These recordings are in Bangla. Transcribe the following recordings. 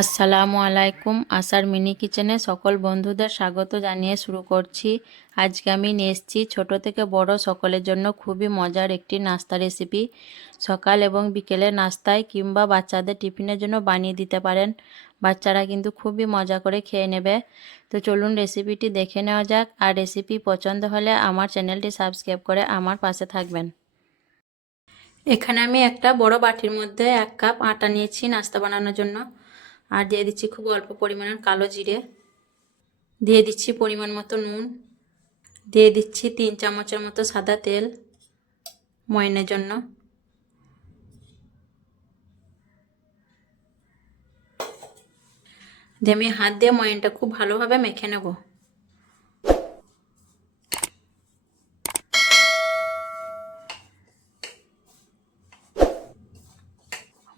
আসসালামু আলাইকুম। আশার মিনি কিচেনে সকল বন্ধুদের স্বাগত জানিয়ে শুরু করছি। আজকে আমি নিয়ে এসেছি ছোটো থেকে বড় সকলের জন্য খুবই মজার একটি নাস্তা রেসিপি। সকাল এবং বিকেলে নাস্তায় কিংবা বাচ্চাদের টিফিনের জন্য বানিয়ে দিতে পারেন। বাচ্চারা কিন্তু খুবই মজা করে খেয়ে নেবে। তো চলুন রেসিপিটি দেখে নেওয়া যাক। আর রেসিপি পছন্দ হলে আমার চ্যানেলটি সাবস্ক্রাইব করে আমার পাশে থাকবেন। এখানে আমি একটা বড় বাটির মধ্যে 1 কাপ আটা নিয়েছি নাস্তা বানানোর জন্য। আর দিয়ে দিচ্ছি খুব অল্প পরিমাণের কালো জিরে, দিয়ে দিচ্ছি পরিমাণ মতো নুন, দিয়ে দিচ্ছি 3 চামচের মতো সাদা তেল ময়নের জন্য, দিয়ে আমি হাত দিয়ে ময়নটা খুব ভালোভাবে মেখে নেব।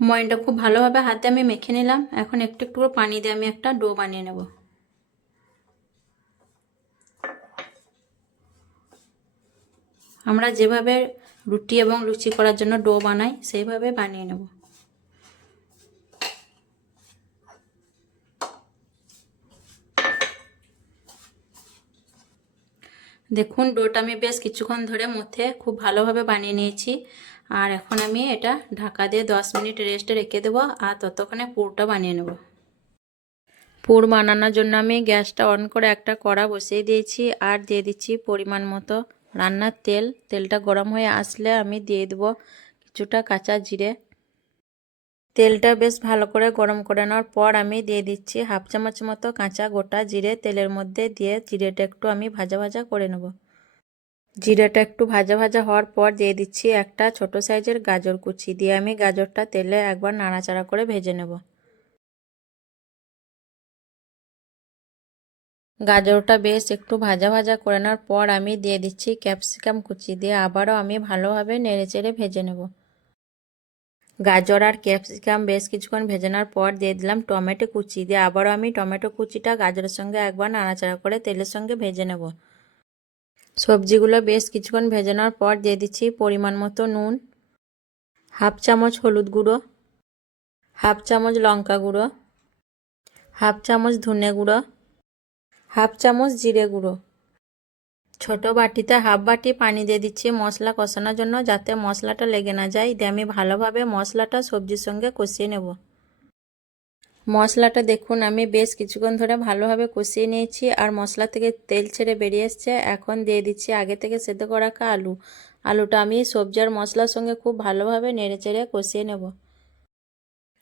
ময়নটা খুব ভালোভাবে হাত দিয়ে আমি মেখে নিলাম। এখন একটু একটু পানি দিয়ে আমি একটা ডো বানিয়ে নেব। আমরা যেভাবে রুটি এবং লুচি করার জন্য ডো বানাই সেইভাবে বানিয়ে নেব। দেখুন ডোটা আমি বেশ কিছুক্ষণ ধরে মধ্যে খুব ভালোভাবে বানিয়ে নিয়েছি। আর এখন আমি এটা ঢাকা দিয়ে 10 মিনিট রেস্টে রেখে দেবো। আর ততক্ষণে পুরটা বানিয়ে নেব। পুর বানানোর জন্য আমি গ্যাসটা অন করে একটা কড়া বসিয়ে দিয়েছি আর দিয়ে দিচ্ছি পরিমাণ মতো রান্নার তেল। তেলটা গরম হয়ে আসলে আমি দিয়ে দেবো কিছুটা কাঁচা জিরে। তেলটা বেশ ভালো করে গরম করে নেওয়ার পর আমি দিয়ে দিচ্ছি 1/2 চামচ মতো কাঁচা গোটা জিরে তেলের মধ্যে দিয়ে জিরেটা একটু আমি ভাজা ভাজা করে নেব। জিরাটা একটু ভাজা ভাজা হওয়ার পর দিয়ে দিচ্ছি একটা ছোট সাইজের গাজর কুচি, দিয়ে আমি গাজরটা তেলে একবার নাড়াচাড়া করে ভেজে নেব। গাজরটা বেশ একটু ভাজা ভাজা করে নেওয়ার পর আমি দিয়ে দিচ্ছি ক্যাপসিকাম কুচি, দিয়ে আবারও আমি ভালোভাবে নেড়েচেড়ে ভেজে নেব। গাজর আর ক্যাপসিকাম বেশ কিছুক্ষণ ভেজে নেওয়ার পর দিয়ে দিলাম টমেটো কুচি, দিয়ে আবারও আমি টমেটো কুচিটা গাজরের সঙ্গে একবার নাড়াচাড়া করে তেলের সঙ্গে ভেজে নেব। সবজিগুলো বেশ কিছুক্ষণ ভেজে নেওয়ার পর দিয়ে দিচ্ছি পরিমাণ মতো নুন, 1/2 চামচ হলুদ গুঁড়ো, 1/2 চামচ লঙ্কা গুঁড়ো, 1/2 চামচ ধনে গুঁড়ো, 1/2 চামচ জিরে গুঁড়ো। ছোট বাটিতে 1/2 বাটি পানি দিয়ে দিচ্ছি মশলা কষানোর জন্য, যাতে মশলাটা লেগে না যায়। দিয়ে আমি ভালোভাবে মশলাটা সবজির সঙ্গে কষিয়ে নেব। মশলাটা দেখুন আমি বেশ কিছুক্ষণ ধরে ভালোভাবে কষিয়ে নিয়েছি আর মশলা থেকে তেল ছেড়ে বেরিয়ে এসছে। এখন দিয়ে দিচ্ছি আগে থেকে সেদ্ধ করে রাখা আলুটা আমি সবজি আর মশলার সঙ্গে খুব ভালোভাবে নেড়েচেড়ে কষিয়ে নেব।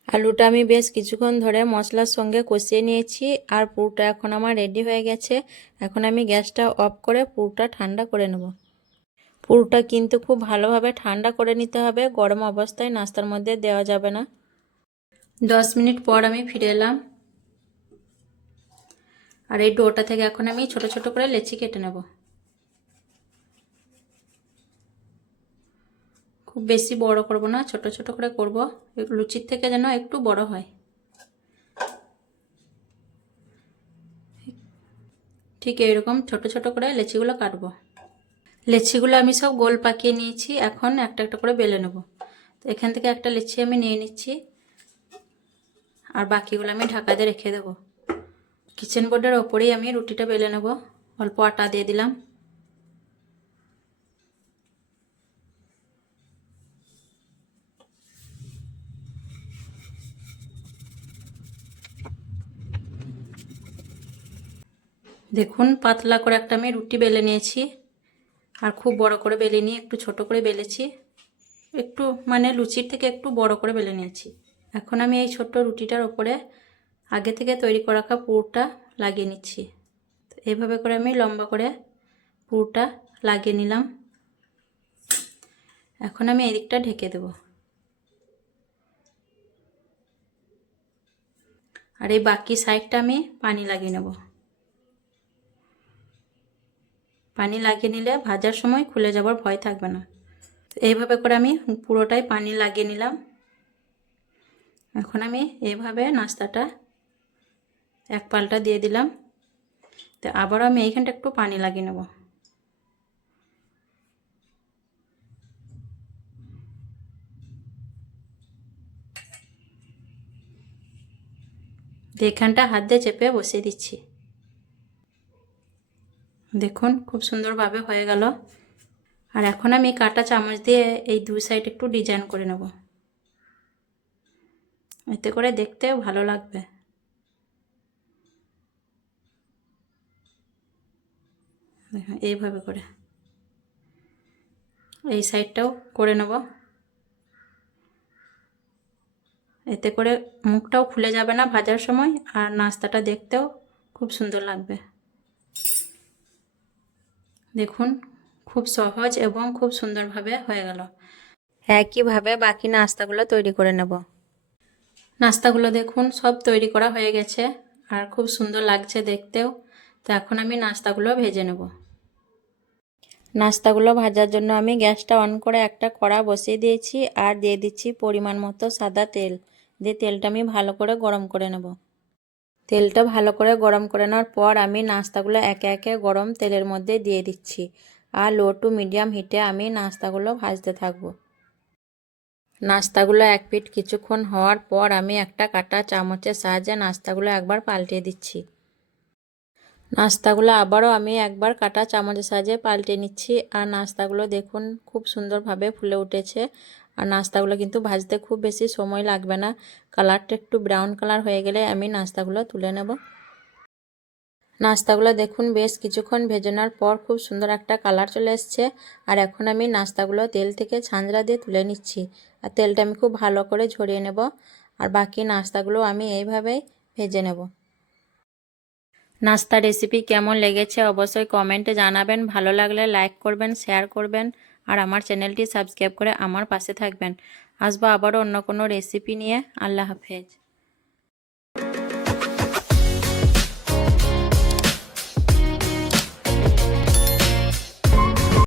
আলুটা আমি বেশ কিছুক্ষণ ধরে মশলার সঙ্গে কষিয়ে নিয়েছি আর পুরটা এখন আমার রেডি হয়ে গেছে। এখন আমি গ্যাসটা অফ করে পুরটা ঠান্ডা করে নেব। পুরটা কিন্তু খুব ভালোভাবে ঠান্ডা করে নিতে হবে, গরম অবস্থায় নাস্তার মধ্যে দেওয়া যাবে না। 10 মিনিট পর আমি ফিরে এলাম আর এই ডোটা থেকে এখন আমি ছোট ছোট করে লেচি কেটে নেব। খুব বেশি বড় করব না, ছোট ছোট করে করব, লুচির থেকে যেন একটু বড় হয়। ঠিক এইরকম ছোট ছোট করে লেচিগুলো কাটবো। লেচিগুলো আমি সব গোল পাকিয়ে নিয়েছি, এখন একটা একটা করে বেলে নেব। তো এখান থেকে একটা লেচি আমি নিয়ে নিচ্ছি আর বাকিগুলো আমি ঢাকা দিয়ে রেখে দেবো। কিচেন বোর্ডের ওপরেই আমি রুটিটা বেলে নেব। অল্প আটা দিয়ে দিলাম। দেখুন পাতলা করে একটা আমি রুটি বেলে নিয়েছি আর খুব বড় করে বেলে নিয়ে একটু ছোট করে বেলেছি, একটু মানে লুচির থেকে একটু বড় করে বেলে নিয়েছি। এখন আমি এই ছোট্ট রুটিটার ওপরে আগে থেকে তৈরি করে রাখা পুরটা লাগিয়ে নিচ্ছি। তো এইভাবে করে আমি লম্বা করে পুরটা লাগিয়ে নিলাম। এখন আমি এদিকটা ঢেকে দেব আর এই বাকি সাইডটা আমি পানি লাগিয়ে নেব। পানি লাগিয়ে নিলে ভাজার সময় খুলে যাবার ভয় থাকবে না। এইভাবে করে আমি পুরোটাই পানি লাগিয়ে নিলাম। এখন আমি এইভাবে নাস্তাটা এক পাল্টা দিয়ে দিলাম। তো আবারও আমি এইখানটা একটু পানি লাগিয়ে নেব। দিয়ে এখানটা হাত দিয়ে চেপে বসিয়ে দিচ্ছি। দেখুন খুব সুন্দরভাবে হয়ে গেল। আর এখন আমি কাঁটা চামচ দিয়ে এই দুই সাইড একটু ডিজাইন করে নেব, এতে করে দেখতেও ভালো লাগবে। এইভাবে করে এই সাইডটাও করে নেব, এতে করে মুখটাও খুলে যাবে না ভাজার সময়, আর নাস্তাটা দেখতেও খুব সুন্দর লাগবে। দেখুন খুব সহজ এবং খুব সুন্দরভাবে হয়ে গেল। একইভাবে বাকি নাস্তাগুলো তৈরি করে নেব। নাস্তাগুলো দেখুন সব তৈরি করা হয়ে গেছে আর খুব সুন্দর লাগছে দেখতেও। তো এখন আমি নাস্তাগুলো ভেজে নেব। নাস্তাগুলো ভাজার জন্য আমি গ্যাসটা অন করে একটা কড়া বসিয়ে দিয়েছি আর দিয়ে দিচ্ছি পরিমাণ মতো সাদা তেল। দিয়ে তেলটা আমি ভালো করে গরম করে নেব। তেলটা ভালো করে গরম করে নেওয়ার পর আমি নাস্তাগুলো একে একে গরম তেলের মধ্যে দিয়ে দিচ্ছি আর লো টু মিডিয়াম হিটে আমি নাস্তাগুলো ভাজতে থাকবো। নাস্তাগুলো এক পিঠ কিছুক্ষণ হওয়ার পর আমি একটা কাঁটা চামচের সাহায্যে নাস্তাগুলো একবার পাল্টে দিচ্ছি। নাস্তাগুলো আবারও আমি একবার কাঁটা চামচের সাহায্যে পাল্টে নিচ্ছি আর নাস্তাগুলো দেখুন খুব সুন্দরভাবে ফুলে উঠেছে। আর নাস্তাগুলো কিন্তু ভাজতে খুব বেশি সময় লাগবে না। কালারটা একটু ব্রাউন কালার হয়ে গেলে আমি নাস্তাগুলো তুলে নেব। নাস্তাগুলো দেখুন বেশ কিছুক্ষণ ভেজে নেওয়ার পর খুব সুন্দর একটা কালার চলে এসছে। আর এখন আমি নাস্তাগুলো তেল থেকে ছাঁচড়া দিয়ে তুলে নিচ্ছি আর তেলটা আমি খুব ভালো করে ঝরিয়ে নেব। আর বাকি নাস্তাগুলো আমি এইভাবেই ভেজে নেব। নাস্তা রেসিপি কেমন লেগেছে অবশ্যই কমেন্টে জানাবেন। ভালো লাগলে লাইক করবেন, শেয়ার করবেন আর আমার চ্যানেলটি সাবস্ক্রাইব করে আমার পাশে থাকবেন। আসবো আবারও অন্য কোনো রেসিপি নিয়ে। আল্লাহ হাফেজ।